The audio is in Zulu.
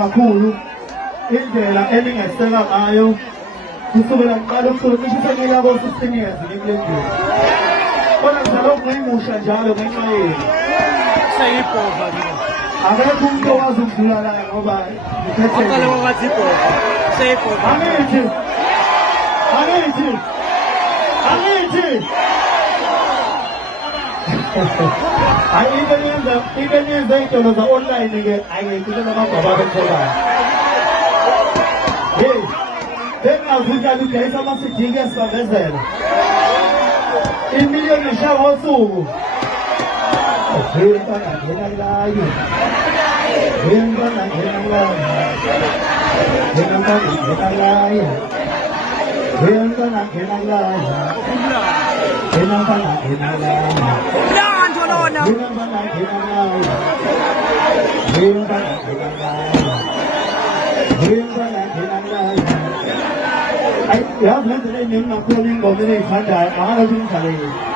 kakhulu indlela eningeseka ngayo kusukela kuqala umculo cishe sengiyabo 16 years ngimlendile kodwa ngizalokhu ngiyimusha njalo ngenxa yenu sayibhova akekho umuntu owazi ukudlula la ngoba aqale wathi ibhova sayibhova angithi hayi ibenyenza iy'tolo za-online-ke ayingayicikela amagwaba abentholayo hey bengazi ukuthi alidayisa ama-CD-ke esibavezela imiliyoni ngishayo ngosuku ngena layo ngena yazi lento le ningakholwa ingoma eniyithandayo, mangabe ngidlalile